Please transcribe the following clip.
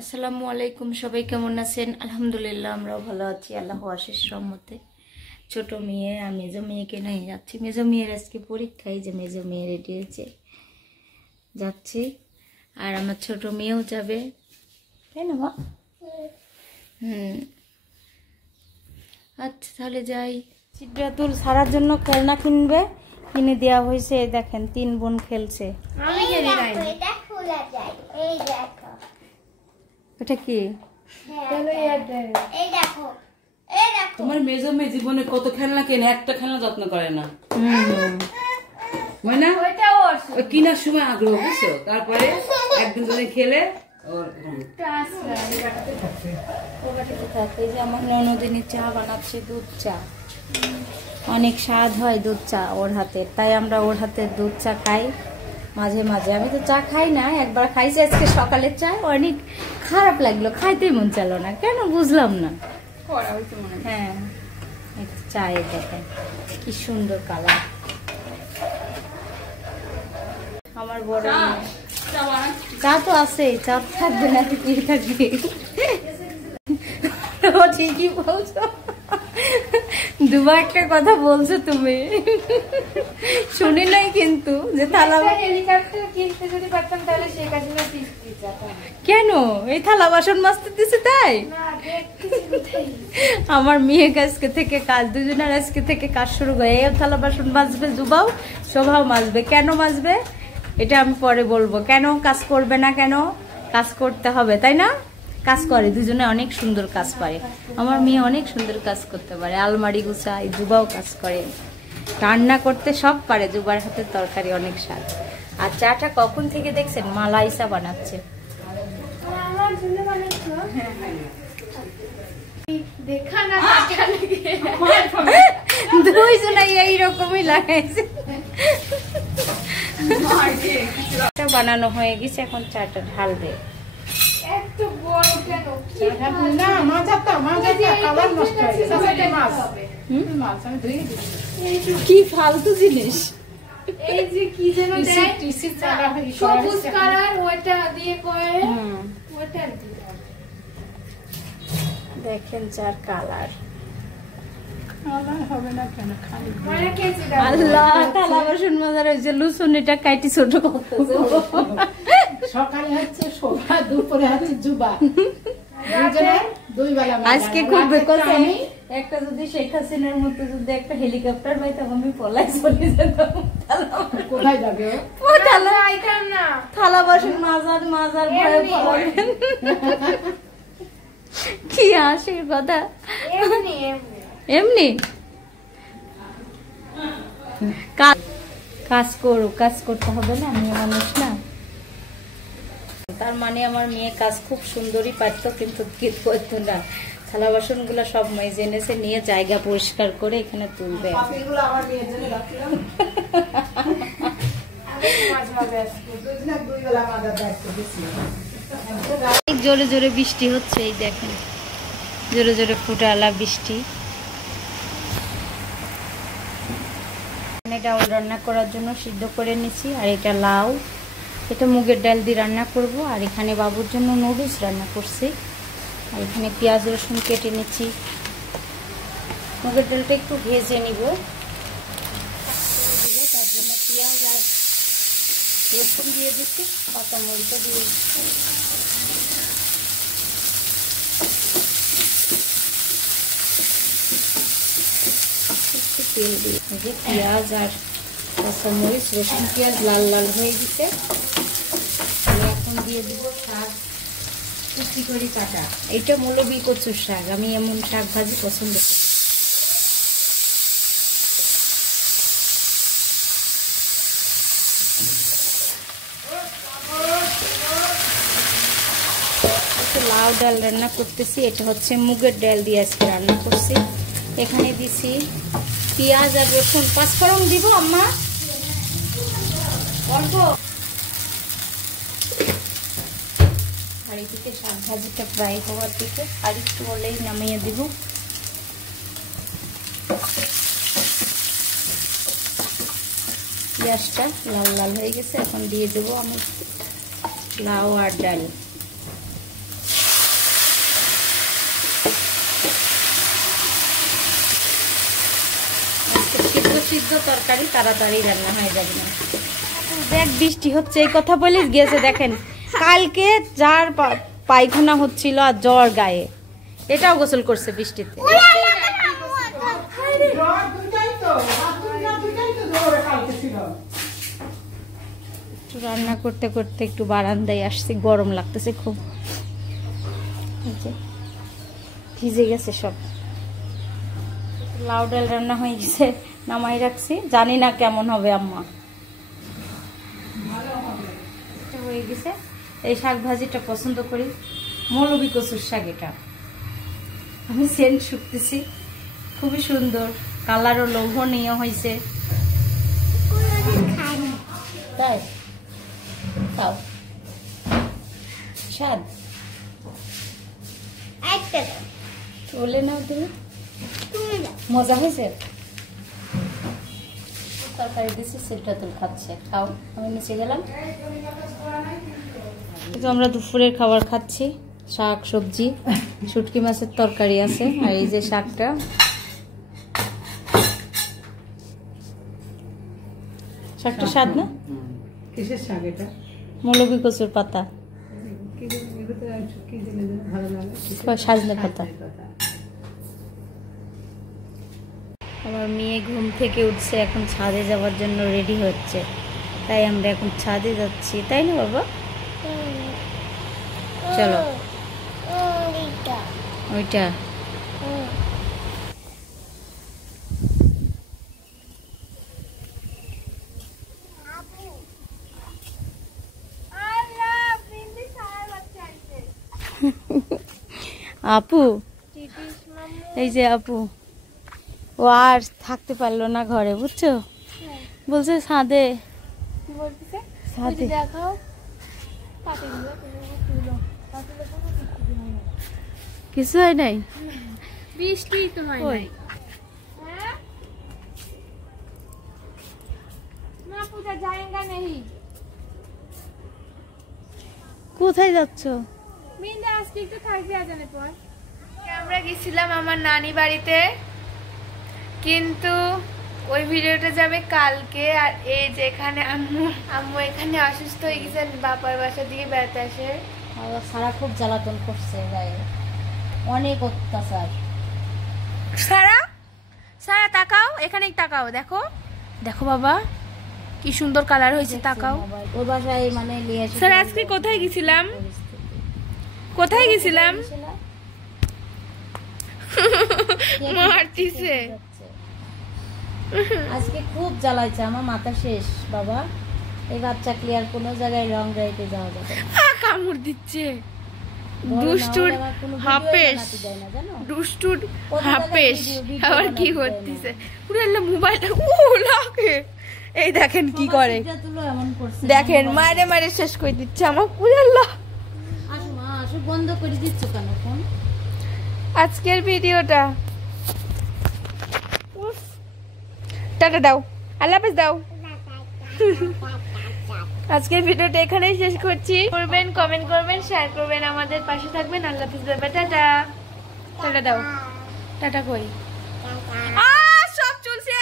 আসসালামু আলাইকুম, সবাই কেমন আছেন? আলহামদুলিল্লাহ আমরাও ভালো আছি, আল্লাহর অশেষ রহমতে। ছোট মেয়ে আর মেজো মেয়েকে নিয়ে যাচ্ছি। মেজো মেয়ের আজকে পরীক্ষায়, যে মেজো মেয়ে রেডি হয়েছে যাচ্ছি, আর আমার ছোট মেয়েও যাবে, তাই না মা? আচ্ছা তাহলে যাই। সিদ্ধাতুল সারার জন্য খেলনা কিনবে, কিনে দেওয়া হয়েছে। দেখেন 3 বোন খেলছে। এটা কি? তোমার মেজো মেয়ে জীবনে কত খেলনা কেনে, একটা খেলনা যত্ন করে না। কিনার সময় আগ্রহ, বুঝছো? তারপরে একদিন ধরে খেলে আমার ননদিনী চা বানাচ্ছে, দুধ চা। অনেক স্বাদ হয় দুধ চা ওর হাতে, তাই আমরা ওর হাতে দুধ চা খাই মাঝে মাঝে। আমি তো চা খাই না, একবার খাইছি আজকে সকালের চা, অনেক খারাপ লাগলো, খাইতেই মন চালো না, কেন বুঝলাম না। হ্যাঁ, চায়ে দেখেন কি সুন্দর কালার। আমার বড় চা তো আছে, চা থাকবে না কি থাকবে? ঠিকই বলছো, দুবার একটা কথা বলছো তুমি, শুনি নাই কিন্তু। যে থালা হেলিকপ্টার কিনতে যদি পারতাম তাহলে শেখ হাসিনা কেন এই থালা বাসন মাজতে দিছে? তাই আমার মেয়ে আজকে থেকে কাজ, দুজনের আজকে থেকে কাজ শুরু করে। এই থালা বাসন মাজবে, জুবাও শোভাও মাজবে। কেন মাজবে এটা আমি পরে বলবো। কেন কাজ করবে না? কেন কাজ করতে হবে, তাই না? কাজ করে, দুজনে অনেক সুন্দর কাজ পারে। আমার মেয়ে অনেক সুন্দর কাজ করতে পারে, আলমারি গুছায়, জুবাও কাজ করে, রান্না করতে সব পারে। জুবার হাতের তরকারি অনেক স্বাদ। আর চাটা কখন থেকে দেখছেন মালাইসা বানাচ্ছে। দুইজনাই এইরকমই লাগাইছে। বানানো হয়ে গেছে, এখন চাটা ঢালবে। কি ফালতু জিনিস, এই যে কি যেন সবুজ কালার, ওটা দিয়ে করে ওটা দেখেন চার কালার। আল্লাহ, থালা বাসন মাজার হয়েছে, লুসুন এটা কাইটি ছোট করতেছে। সকালে হচ্ছে শোভা, দুপুরে হচ্ছে জুবা। আজকে খুব বেকছে। একটা যদি শেখ হাসিনার মতো যদি একটা হেলিকপ্টার পাইতাম, আমি পলাই চলে যেতাম। কোথায় যাবে? থালা বাসন মাজার মাজার কি হাসির কথা। এমনি কাজ করো, কাজ করতে হবে না, মেয়ে মানুষ না। তার মানে আমার মেয়ে কাজ খুব সুন্দরই পারতো, কিন্তু করতো না। থালা বাসন গুলো সব মেজে এনেছে, নিয়ে জায়গা পরিষ্কার করে এখানে তুলবে। জোরে জোরে বৃষ্টি হচ্ছে, এই দেখেন জোরে জোরে ফুটালা বৃষ্টি। ডাল রান্না করার জন্য সিদ্ধ করে নিছি, আর এটা লাউ, এটা মুগের ডাল দিয়ে রান্না করব। আর এখানে বাবুর জন্য নুডলস রান্না করছি, আর এখানে পেঁয়াজ রসুন কেটে নিচ্ছি। মুগের ডালটা একটু ভেজে নিব, তার জন্য পেঁয়াজ আর রসুন দিয়ে দিচ্ছি, কাঁচামরিচটা দিয়ে দিচ্ছি। একটু তেল দিয়ে পেঁয়াজ আর কাঁচামরিচ, রসুন পেঁয়াজ লাল লাল হয়ে গেছে। এখন দিয়ে দিব শাক, কুচি করে কাটা। এটা মৌলবি কচুর শাক, আমি এমন শাক ভাজি পছন্দ করি। লাউ ডাল রান্না করতেছি, এটা হচ্ছে মুগের ডাল দিয়ে আজকে রান্না করছি। এখানে দিছি পেঁয়াজ আর রসুন, পাঁচফোড়ন দিব আম্মা অল্প। আর এদিকে শাক ভাজিটা ফ্রাই হওয়ার দিকে, আর একটু হলেই নামিয়ে দিব। পেঁয়াজটা লাল লাল হয়ে গেছে, এখন দিয়ে দেবো আমি লাউ আর ডাল। সিদ্ধ তরকারি তাড়াতাড়ি রান্না হয়ে যাবে না। দেখ বৃষ্টি হচ্ছে এই কথা বলিস গিয়েছে দেখেন কালকে যার পায়খানা হচ্ছিল আর জ্বর গায়ে, এটাও গোসল করছে বৃষ্টিতে। রান্না করতে করতে একটু বারান্দায় আসছি, গরম লাগতেছে খুব, ভিজে গেছে সব। লাউ ডাল রান্না হয়ে গেছে, নামাই রাখছি, জানি না কেমন হবে আম্মা। হয়ে গেছে। এই শাক ভাজিটা পছন্দ করি, মৌলবি কচুর শাক। এটা আমি সেন্ট শুকতেছি, খুবই সুন্দর, কালারও লোভনীয় হয়েছে। তাই খাও, স্বাদ চলে নাও তুমি, মজা হয়েছে। তরকারি দিচ্ছি সেটা তো খাচ্ছে, খাও, আমি নিচে গেলাম। আমরা দুপুরের খাবার খাচ্ছি, শাক সবজি, শুটকি মাছের তরকারি আছে, আর এই যে শাকটা, শাকটা স্বাদ না? কিসের শাক এটা? মৌলবি কচুর পাতা, সাজনে পাতা। আমার মেয়ে ঘুম থেকে উঠছে, এখন ছাদে যাওয়ার জন্য রেডি হচ্ছে, তাই আমরা এখন ছাদে যাচ্ছি, তাই না বাবা? চলো। ওইটা আপু, এই যে আপু, ও আর থাকতে পারলো না ঘরে, বুঝছো, বলছে ছাদে, ছাদে দেখাও। কিছু হয় নাই, বৃষ্টি তো হয় নাই। কোথায় যাচ্ছ? আমরা গেছিলাম আমার নানি বাড়িতে, কিন্তু ওই ভিডিওটা যাবে কালকে। আর এই যে এখানে আম্মু এখানে অসুস্থ হয়ে গেছে, বাবার বাসা দিকে বেড়াতে আসে। সারা খুব জ্বালাতন করছে গায়ে, অনেক অত্যাচার। সারা সারা তাকাও, এখানে তাকাও, দেখো দেখো বাবা কি সুন্দর কালার হয়েছে, তাকাও। ওর বাসায় মানে স্যার আজকে কোথায় গেছিলাম, কোথায় গেছিলাম? মারতিছে আজকে, খুব জ্বালাইছে, আমার মাথা শেষ বাবা। এই বাচ্চা ক্লিয়ার কোন জায়গায় লং ড্রাইভে যাওয়া যাবে না। কামড় দিচ্ছে, দুষ্টুর হাফেশ, দুষ্টুর হাফেশ আবার কি করতেছে, পুরো মোবাইলটা লাগে। এই দেখেন কি করে, দেখেন মারে মারে শেষ করে দিচ্ছে আমার পুরাল্লা। বন্ধ করে দিচ্ছ কেন ফোন? আজকের ভিডিওটা টাটা দাও, আল্লাহ হাফেজ দাও। আজকের ভিডিওটা এখানেই শেষ করছি। করবেন, কমেন্ট করবেন, শেয়ার করবেন, আমাদের পাশে থাকবেন। আল্লাহ হাফেজ, বাবা, টাটা। টাটা দাও, টাটা কই? সব চলছে।